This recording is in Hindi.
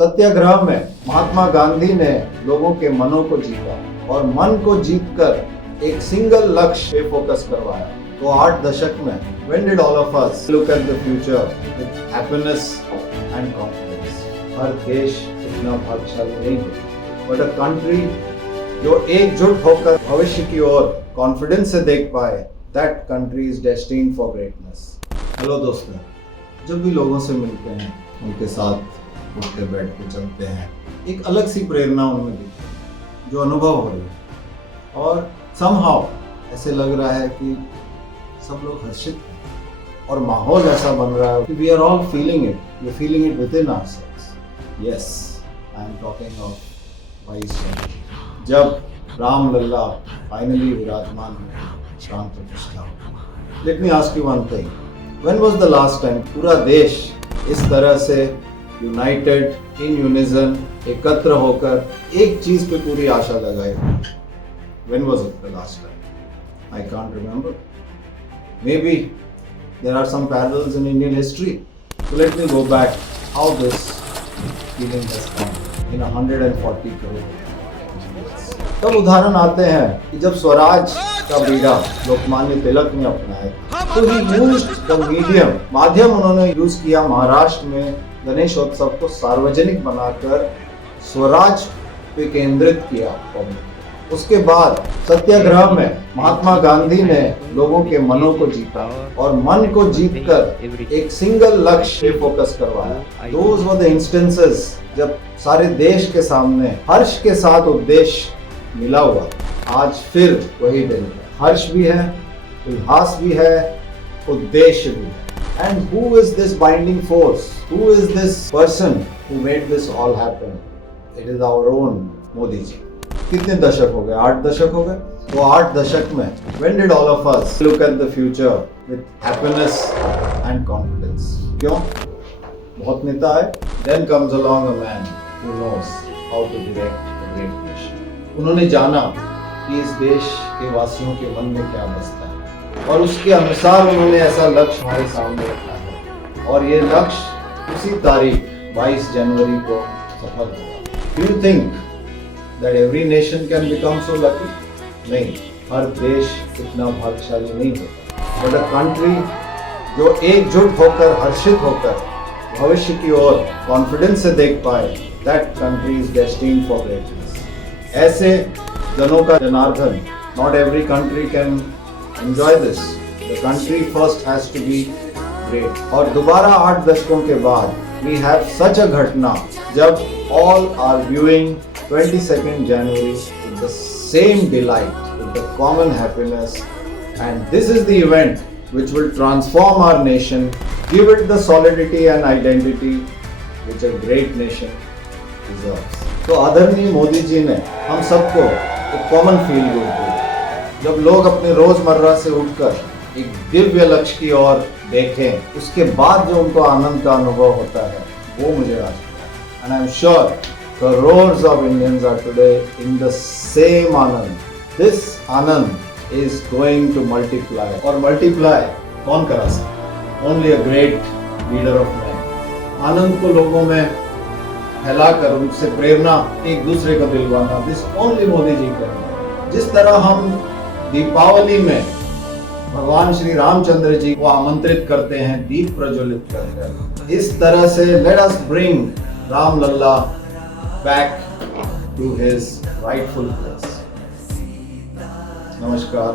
सत्याग्रह में महात्मा गांधी ने लोगों के मनों को जीता और मन को जीतकर एक सिंगल लक्ष्य पे फोकस करवाया। तो 8 दशक में when did all of us look at the future with happiness and confidence? हर देश इतना भाग्यशाली नहीं है, but a country जो एकजुट होकर भविष्य की ओर कॉन्फिडेंस से देख पाए, that country is destined for greatness। Hello दोस्तों, जब भी लोगों से मिलते हैं, उनके साथ उठते बैठते चलते हैं, एक अलग सी प्रेरणा उनमें दिखती है जो अनुभव हो रही है और somehow ऐसे लग रहा है कि सब लोग हर्षित हैं और माहौल ऐसा बन रहा है कि we are all feeling it, we are feeling it within ourselves। Yes, I am talking of 22 जनवरी, जब राम लल्ला फाइनली विराजमान हुए, प्राण प्रतिष्ठा। Let me ask you one thing, when was the last time पूरा देश इस तरह से यूनाइटेड इन यूनिजन एकत्र होकर एक चीज पे पूरी आशा लगाई? When was it the last time? I can't remember. Maybe there are some parallels in Indian history. So let me go back how this feeling has come in 140 crore. तब उदाहरण आते हैं कि जब स्वराज का बीड़ा लोकमान्य तिलक ने अपनाया तो ही यूज्ड द मीडियम, माध्यम उन्होंने यूज किया महाराष्ट्र में गणेशोत्सव को सार्वजनिक बनाकर स्वराज पे केंद्रित किया। उसके बाद सत्याग्रह में महात्मा गांधी ने लोगों के मनों को जीता और मन को जीतकर एक सिंगल लक्ष्य पे फोकस करवाया। Those were the instances जब सारे देश के सामने हर्ष के साथ उद्देश्य मिला हुआ। आज फिर वही दिन है, हर्ष भी है, उल्लास भी है, उद्देश्य भी है। And who is this binding force? Who is this person who made this all happen? It is our own Modi ji. कितने दशक हो गए? 8 दशक हो गए। तो 8 दशक में when did all of us look at the future with happiness and confidence? क्यों? बहुत नेता है। Then comes along a man who knows how to direct a great nation। उन्होंने जाना कि इस देश के वासियों के मन में क्या बसता है और उसके अनुसार उन्होंने ऐसा लक्ष्य हमारे सामने रखा है और ये लक्ष्य उसी तारीख 22 जनवरी को सफल हुआ। Do you think that every nation can become so lucky? नहीं, हर देश इतना भाग्यशाली नहीं होता, but a country जो एकजुट होकर हर्षित होकर भविष्य की ओर कॉन्फिडेंस से देख पाए, that country is destined for greatness। ऐसे जनों का Janardan, not every country can enjoy this। The country first has to be great। और दोबारा 8 दशकों के बाद we have such a घटना जब all are viewing 22nd January with the same delight, with the common happiness, and this is the event which will transform our nation, give it the solidity and identity which a great nation deserves। तो आदरणीय मोदी जी ने हम सबको एक कॉमन फील गुड दी। जब लोग अपने रोजमर्रा से उठकर एक दिव्य लक्ष्य की ओर देखें, उसके बाद जो उनको आनंद का अनुभव होता है, वो मुझे आज मिला। And I am sure crores of Indians are today in the same Anand. This Anand is going to multiply और multiply कौन करा सकता? Only a great leader of men। आनंद को लोगों में फैलाकर उनसे प्रेरणा एक दूसरे को दिलवाना, दिस ओनली मोदी जी करेंगे। जिस तरह हम दीपावली में भगवान श्री रामचंद्र जी को आमंत्रित करते हैं दीप प्रज्वलित करकर, इस तरह से let us bring Ram Lalla back to his rightful place. नमस्कार।